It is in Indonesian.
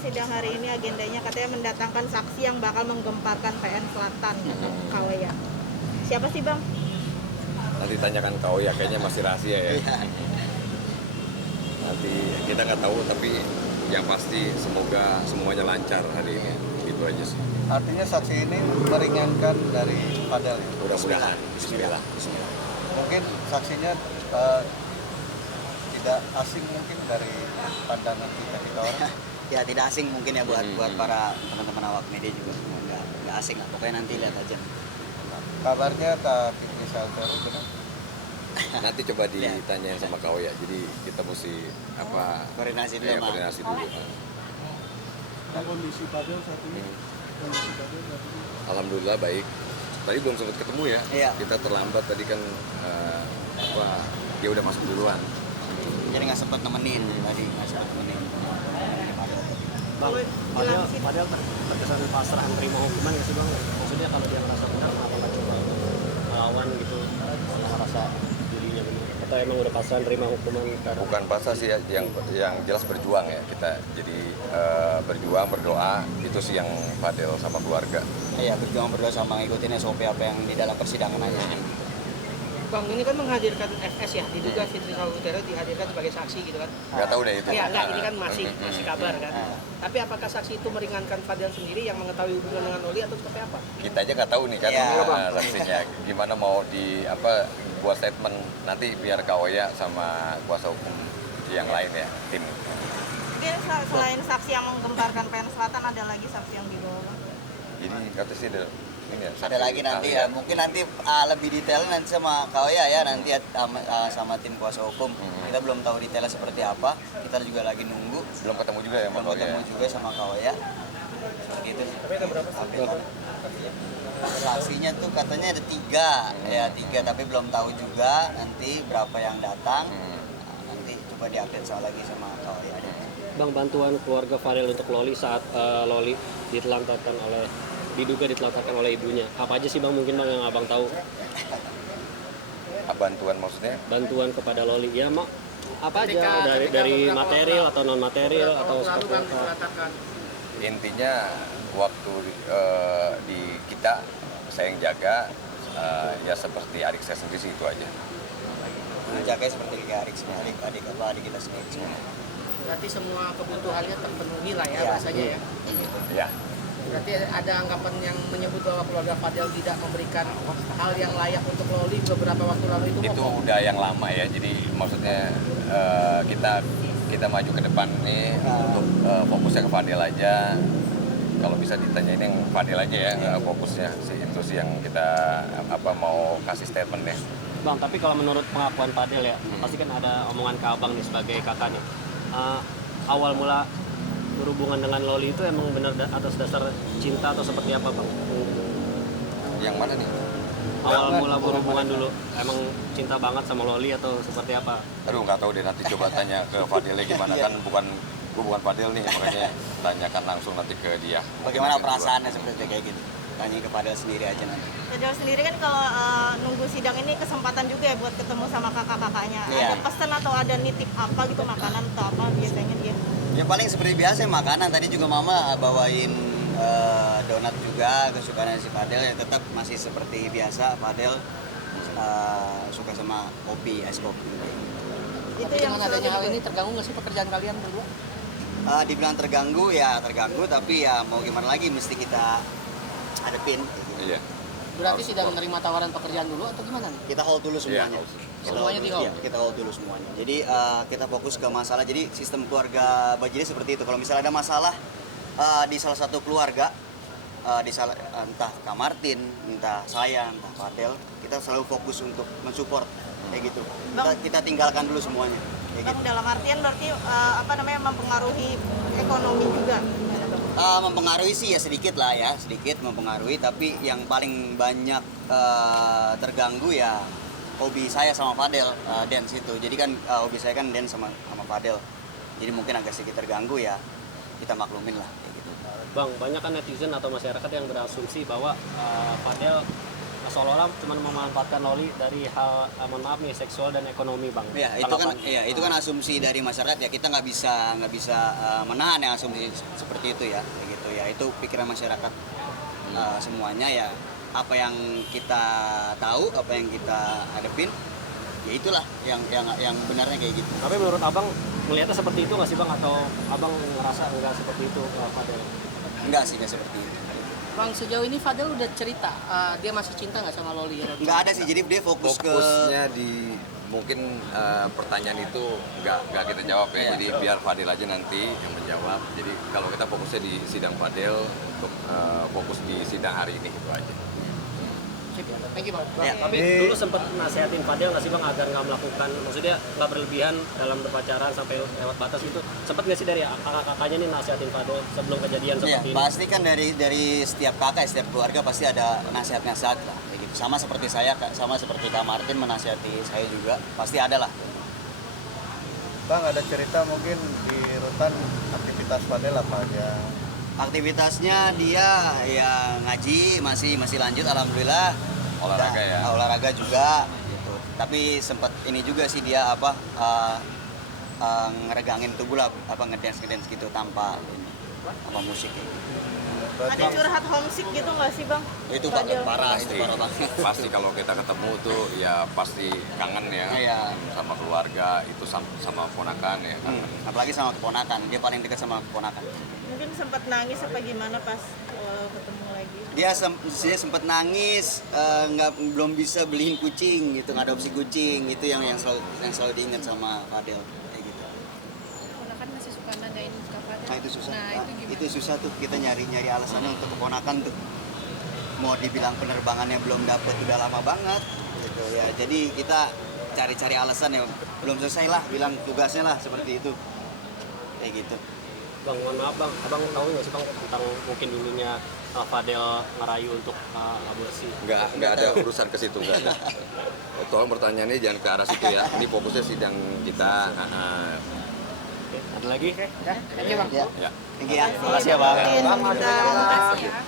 sidang hari ini agendanya katanya mendatangkan saksi yang bakal menggemparkan PN Selatan, Kaweya. Siapa sih Bang? Nanti tanyakan Kaweya, kayaknya masih rahasia ya. Nanti kita nggak tahu, tapi yang pasti semoga semuanya lancar hari ini. Gitu aja sih. Artinya saksi ini meringankan dari Fadel ya? Mudah-mudahan. Bismillah. Mungkin saksinya tidak asing mungkin dari pandangan kita orang. Ya tidak asing mungkin ya buat para teman-teman awak media juga semua nggak asing lah. Pokoknya nanti lihat aja. Kabarnya tak bisa benar. Nanti coba ditanyain sama Kaweya. Jadi kita mesti Koordinasi dulu, Mak. koordinasi dulu. Kondisi Fadel saat ini. Alhamdulillah baik. Tadi belum sempat ketemu ya. Iya. Kita terlambat tadi kan dia udah masuk duluan. Jadi nggak sempat nemenin tadi, nggak sempat nemenin. Bang, padahal terkesan pasrah terima hukuman nggak sih Bang? Maksudnya kalau dia merasa benar, kenapa nggak coba melawan gitu, kalau merasa dirinya benar? Atau emang udah pasrah terima hukuman? Bukan pasrah sih ya, yang jelas berjuang ya kita. Jadi berjuang, berdoa, itu sih yang Fadel sama keluarga. Iya, berdoa sama ngikutin SOP apa yang di dalam persidangan aja. Bang, ini kan menghadirkan FS ya, diduga Fitri Sambo-Iterho dihadirkan sebagai saksi gitu kan? Nggak tahu deh itu. Ya, enggak, ini kan masih kabar kan. Tapi apakah saksi itu meringankan Fadel sendiri yang mengetahui hubungan dengan Loli atau seperti apa? Kita aja nggak tahu nih kan saksinya. Gimana mau buat statement nanti biar Kaweya sama kuasa hukum yang lain ya, tim. Mungkin selain saksi yang menggemparkan PN Selatan ada lagi saksi yang dibawa Bang? Jadi kata sih Ada lagi nanti ya, mungkin nanti lebih detail nanti sama Kaweya ya, nanti sama tim kuasa hukum. Kita belum tahu detailnya seperti apa, kita juga lagi nunggu. belum ketemu juga ya sama Belum Kaweya. ketemu juga sama Kaweya. Seperti itu. Tapi ada berapa saksi? Saksinya tuh katanya ada 3, tapi belum tahu juga nanti berapa yang datang. Nanti coba diupdate lagi sama Kaweya. Bang, bantuan keluarga Fadel untuk Loli saat Loli diduga ditelantarkan oleh ibunya. Apa aja sih Bang mungkin Bang yang Abang tahu? Bantuan maksudnya? Bantuan kepada Loli ya, Mak. Apa aja dari material atau non material atau seperti apa? Intinya waktu di kita saya yang jaga ya seperti adik saya sendiri sih, itu aja. Menjaga seperti adik kita sendiri semua. Berarti semua kebutuhannya terpenuhi lah ya, rasanya ya. Ya. Berarti ada anggapan yang menyebut bahwa keluarga Fadel tidak memberikan hal yang layak untuk Loli beberapa waktu lalu itu bohong. Udah yang lama ya, jadi maksudnya kita maju ke depan nih untuk fokusnya ke Fadel aja. Kalau bisa ditanyain yang Fadel aja ya, fokusnya sih itu sih yang kita mau kasih statement ya. Bang, tapi kalau menurut pengakuan Fadel ya, pasti kan ada omongan ke Abang nih sebagai kakaknya. Awal mula berhubungan dengan Loli itu emang benar atas dasar cinta atau seperti apa Bang? Yang mana nih? Awal mula berhubungan dulu emang cinta banget sama Loli atau seperti apa? Aduh nggak tahu deh, nanti coba tanya ke Fadelnya gimana kan bukan Fadel nih, makanya tanyakan langsung nanti ke dia. Bagaimana perasaannya seperti kayak gitu? Tanya ke Fadel sendiri aja nanti. Fadel sendiri kan kalau nunggu sidang ini kesempatan juga ya buat ketemu sama kakak-kakaknya. Iya. Ada pesan atau ada nitip apa gitu, makanan atau apa biasanya dia? Ya paling seperti biasa makanan. Tadi juga Mama bawain donat juga kesukaan si Fadel, ya tetap masih seperti biasa. Fadel suka sama kopi, es kopi. Itu Tapi yang dengan adanya hal selalu ini terganggu nggak sih pekerjaan kalian berdua? Dibilang terganggu ya terganggu, tapi ya mau gimana lagi, mesti kita hadepin. Iya. Berarti sudah menerima tawaran pekerjaan dulu atau gimana nih? Kita hold dulu semuanya. Semuanya di hold? Iya, kita hold dulu semuanya. Jadi kita fokus ke masalah. Jadi sistem keluarga Bajili seperti itu. Kalau misalnya ada masalah di salah satu keluarga, entah Kak Martin, entah saya, entah Fadel, kita selalu fokus untuk mensupport kayak gitu. Kita tinggalkan dulu semuanya. Kayak Bang, gitu. dalam artian berarti mempengaruhi ekonomi juga. Mempengaruhi sih ya sedikit mempengaruhi, tapi yang paling banyak terganggu ya hobi saya sama Fadel, dance itu. Jadi kan hobi saya kan dance sama Fadel, jadi mungkin agak sedikit terganggu ya, kita maklumin lah kayak gitu. Bang, banyak kan netizen atau masyarakat yang berasumsi bahwa Fadel seolah-olah cuma memanfaatkan Loli dari hal mohon maaf nih seksual dan ekonomi bang. Ya itu kan asumsi dari masyarakat ya, kita nggak bisa menahan yang asumsi seperti itu ya, kayak gitu ya, itu pikiran masyarakat. Semuanya ya apa yang kita tahu, apa yang kita hadepin, ya itulah yang benarnya kayak gitu. Tapi menurut abang melihatnya seperti itu nggak sih bang, atau abang ngerasa enggak seperti itu Fadel? Enggak sih, enggak seperti itu. Bang, sejauh ini Fadel udah cerita dia masih cinta nggak sama Loli? Enggak ada sih, jadi dia Fokusnya di mungkin pertanyaan itu nggak kita jawab ya, jadi biar Fadel aja nanti yang menjawab. Jadi kalau kita fokusnya di sidang Fadel, untuk fokus di sidang hari ini itu aja. Thank you bang. Ya. Tapi dulu sempat nasehatin Fadel nggak sih bang agar nggak melakukan, maksudnya nggak berlebihan dalam berpacaran sampai lewat batas gitu? Sempat nggak sih dari kakak-kakaknya nih nasehatin Fadel sebelum kejadian Iya, seperti ini? pasti kan dari setiap kakak, setiap keluarga pasti ada nasihat-nasihat lah, kayak gitu. Sama seperti saya, sama seperti Kak Martin menasihati saya juga, pasti ada lah. Bang, ada cerita mungkin di rutan aktivitas Fadel apa aja? Aktivitasnya dia ya ngaji masih lanjut alhamdulillah. Olahraga ya. Olahraga juga gitu. Tapi sempat ini juga sih dia ngeregangin tubuh lah, ngedance gitu tanpa musik gitu. Berarti Ada curhat homesick gitu nggak sih bang? Itu Fadel? parah, itu parah banget. Pasti kalau kita ketemu tuh ya pasti kangen ya, Iya. sama keluarga, itu sama ponakan ya. Apalagi sama keponakan, dia paling dekat sama keponakan. Mungkin sempat nangis apa gimana pas ketemu lagi? Dia sempat nangis, belum bisa beliin kucing gitu, ngadopsi kucing, itu yang selalu diingat sama Fadel kayak gitu. Ponakan masih suka nandain ke Fadel. Nah itu susah. Nah, itu gimana? Itu susah tuh, kita nyari alasannya untuk keponakan tuh. Mau dibilang penerbangannya belum dapet udah lama banget gitu ya. Jadi kita cari alasan ya, belum selesai lah bilang tugasnya lah, seperti itu. Kayak gitu. Bang, mohon maaf bang, abang tahu nggak sih bang tentang mungkin dulunya Fadel ngerayu untuk aborsi? Nggak ada urusan ke situ, nggak ada. Tolong pertanyaannya jangan ke arah situ ya. Ini fokusnya sidang kita. Oke, ada lagi? Thank you bang. Ya. Ya. Thank you ya. Makasih ya Bang. Mungkin kita- Terima kasih ya.